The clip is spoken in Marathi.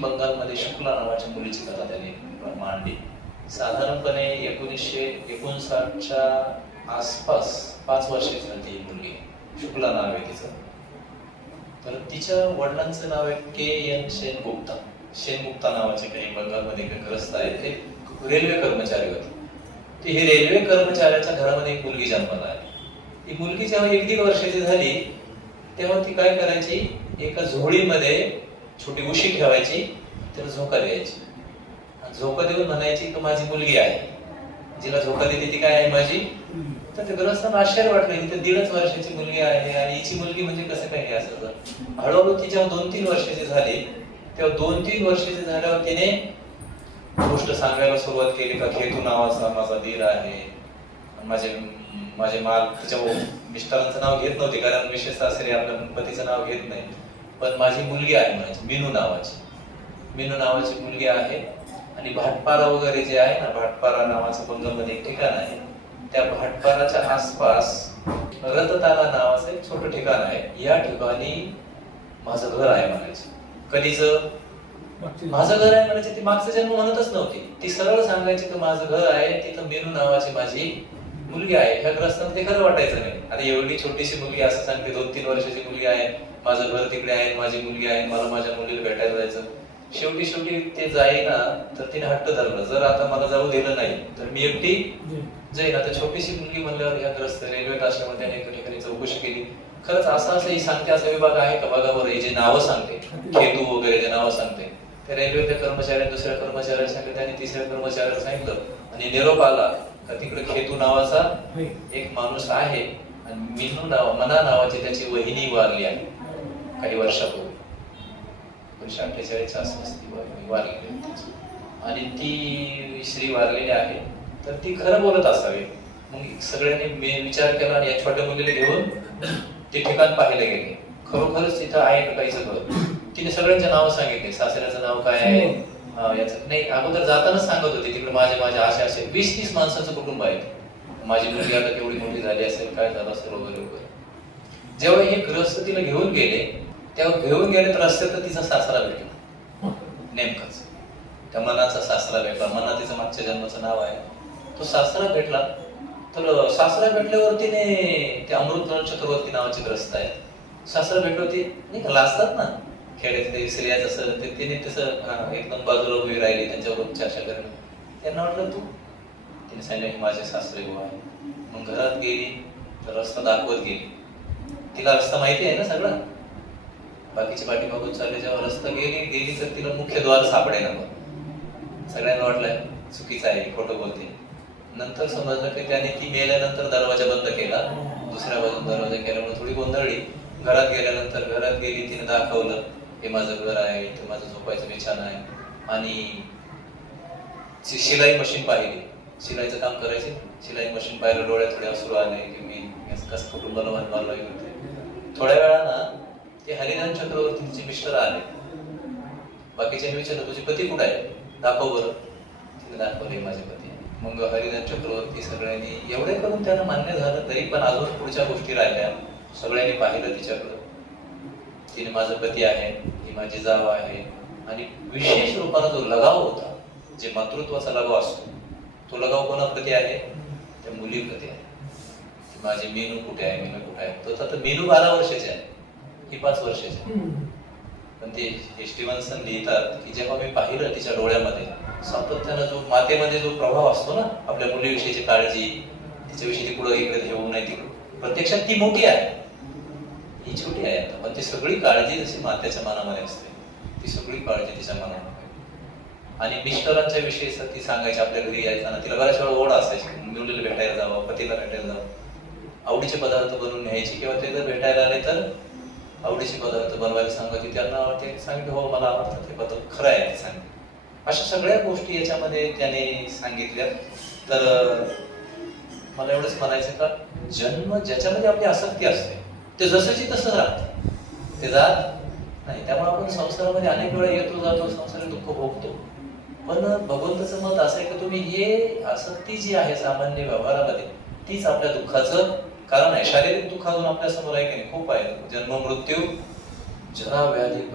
बंगालमध्ये शुक्ला नावाच्या मुलीची कथा त्यांनी मांडली. साधारणपणे 1959च्या आसपास 5 वर्षाची होती ही मुलगी. शुक्ला नाव आहे तिचं. तर तिच्या वडिलांचं नाव आहे के.एन. सेनगुप्ता. सेनगुप्ता नावाचे काही बंगालमध्ये ग्रस्त आहेत. ते रेल्वे कर्मचारी होते. ते हे रेल्वे कर्मचाऱ्याच्या घरामध्ये एक मुलगी जन्माला आली. ही मुलगी जेव्हा 1-1.5 वर्षाची झाली तेव्हा ती काय करायची, एका झोळीमध्ये छोटी उशी ठेवायची, त्याला झोका द्यायची. झोका देऊन म्हणायची की माझी मुलगी आहे. जिला झोका देते ती काय आहे, माझी. तर ते ग्रस्तांना आश्चर्य वाटलं, ही तर 1.5 वर्षाची मुलगी आहे आणि हिची मुलगी म्हणजे कसं काय असं. हळूहळू ती जेव्हा 2-3 वर्षाची झाली तेव्हा 2-3 वर्षाची झाल्यावर तिने गोष्ट सांगायला सुरुवात केली का खेतू नावाचा माझा दीर आहे, माझे माल. तिच्या मिस्टरांचं नाव घेत नव्हती कारण विशेष सासरी आपल्या पतीचं नाव घेत नाही, पण माझी मुलगी आहे म्हणायची, मीनू नावाची मुलगी आहे. आणि भाटपारा वगैरे जे आहे ना, भाटपारा नावाचं बंगालमध्ये एक ठिकाण आहे. त्या भाटपाराच्या आसपास रतताला नावाचं एक छोटं ठिकाण आहे. या ठिकाणी माझं घर आहे म्हणायचं. कधीच माझं घर आहे म्हणायचे. ती मागचा जन्म म्हणतच नव्हती, ती सरळ सांगायची की माझं घर आहे, तिथं मीनू नावाची माझी मुलगी आहे. ह्या ग्रस्तांना ते खरं वाटायचं नाही. आता एवढी छोटीशी मुलगी असं सांगते, 2-3 वर्षाची मुलगी आहे, माझं घर तिकडे आहे, माझी मुलगी आहे, मला माझ्या मुलीला भेटायला जायचं. शेवटी ते जाईना तर तिने हट्ट धरलं, जर आता मला जाऊ दिलं नाही तर मी एकटी जाईन. आता छोटीशी मुलगी म्हणल्यावर ह्या ग्रस्त रेल्वे स्टेशनमध्ये त्याने एका ठिकाणी चौकशी केली. खरंच असं ही सांगते असा विभाग आहे का बघा बरं. हे जे नावं सांगते, खेतू वगैरे जे नावं सांगते, त्या रेल्वेच्या कर्मचाऱ्याने दुसऱ्या कर्मचाऱ्याला सांगितलं, त्याने तिसऱ्या कर्मचाऱ्याला सांगितलं आणि निरोप आला का तिकडे खेतू नावाचा एक माणूस आहे आणि मना नावाची त्याची वहिनी वारली आहे काही वर्षापूर्वी. 1948च्या आसपास ती वारलेली होती आणि ती स्त्री वारलेली आहे. तर ती खरं बोलत असावी. मग सगळ्यांनी विचार केला आणि या छोट्या मुलीला घेऊन ते ठिकाण पाहायला गेले. खरोखरच तिथं आहे का काहीच घर. तिने सगळ्यांचे नाव सांगितले. सासऱ्याचं नाव काय आहे, याचं नाही. अगोदर जातानाच सांगत होते तिकडे माझे असे 20-30 माणसाचं कुटुंब आहे. माझी मुलगी आता तेवढी मोठी झाली असेल, काय झालं असेल वगैरे वगैरे. जेव्हा हे ग्रस्त तिला घेऊन गेले तेव्हा घेऊन गेले तर रस्त्यात तिचा सासरा भेटला. नेमकाच त्या मनाचा सासरा भेटला. मना तिचं मागच्या जन्माचं नाव आहे. तो सासरा भेटला. तर सासरा भेटल्यावरतीने ते अमृतलाल चक्रवर्ती नावाचे ग्रस्त आहे. सासरा भेटवती नाही का, लाजतात ना खेड्यात स्त्रिया, जसं तिने तसं एकदम बाजूला उभी राहिली त्यांच्यावर चर्चा करणं. त्यांना वाटलं तू, तिने सांगितलं की माझे सासरे भाऊ आहे. मग घरात गेली तर रस्ता दाखवत गेली. तिला रस्ता माहिती आहे ना सगळं. बाकीची पाठी बघून चालले. जेव्हा रस्ता गेली तर तिला मुख्य द्वार सापडेना. सगळ्यांना वाटलं चुकीचं आहे, खोटं बोलते. नंतर समजलं की त्याने ती मेल्यानंतर दरवाजा बंद केला, दुसऱ्या बाजून दरवाजा केल्यामुळे थोडी गोंधळली. घरात गेली, तिने दाखवलं हे माझं घर आहे, इथं माझं झोपायचं बिछाना आहे. आणि शिलाई मशीन पाहिली, शिलाईचं काम करायचे. शिलाई मशीन पाहिलं, डोळ्यात थोडे अश्रू आले की मी कसं कुटुंबाला वाढवायला करते. थोड्या वेळानं ते हरिनाथ चक्रवर्ती तिचे मिस्टर आले. बाकीच्या विचारलं तुझे पती कुठे आहे, दाखव बरं. तिने दाखवले माझे पती. मग हरिनाथ चक्रवर्ती सगळ्यांनी एवढे करून त्यांना मान्य झालं, तरी पण अजून पुढच्या गोष्टी राहिल्या. सगळ्यांनी पाहिलं तिच्याकडं. तिने माझा पती आहे, ही माझी जाव आहे. आणि विशेष रूपाने जो लगाव होता, जे मातृत्वाचा लगाव असतो, तो लगाव कोणाप्रती आहे, त्या मुलीप्रती आहे. माझी मीनू कुठे आहे. तो आता मीनू 12 वर्षाची आहे, ही 5 वर्षाची. पण ते स्टीव्हन्सन लिहितात की जेव्हा मी पाहिलं तिच्या डोळ्यामध्ये सातत्यानं जो मातेमध्ये जो प्रभाव असतो ना, आपल्या मुलीविषयीची काळजी, तिच्याविषयी पुढे इकडे घेऊन नाही तिकडे. प्रत्यक्षात ती मोठी आहे, ही छोटी आहे. पण ती सगळी काळजी जशी मातेच्या मनामध्ये असते, ती सगळी काळजी तिच्या मनामध्ये. आणि मिस्टरांच्या विषयी ती सांगायची. आपल्या घरी यायचं तिला बऱ्याच वेळा ओढ असायची, मुलीला भेटायला जावं, पतीला भेटायला जावं. आवडीचे पदार्थ बनवून न्यायची किंवा ते जर भेटायला आले तर आवडीचे पदार्थ बनवायला सांगायचे. त्यांना ते सांगितलं हो मला आवडतं ते पदार्थ, खरं आहे ते सांगितलं. अशा सगळ्या गोष्टी याच्यामध्ये त्याने सांगितल्या. तर मला एवढंच म्हणायचं का जन्म ज्याच्यामध्ये आपली आसक्ती असते ते जसंची तसं राहते, ते जात नाही. त्यामुळे आपण संसारामध्ये अनेक वेळा येतो जातो, संसारात दुःख भोगतो. पण भगवंताचं मत असं आहे की तुम्ही हे आसक्ती जी आहे सामान्य व्यवहारामध्ये, तीच आपल्या दुःखाचं कारण आहे. शारीरिक दुःख अजून आपल्या समोर आहे की नाही, खूप आहे. जन्म मृत्यू जरा व्याधी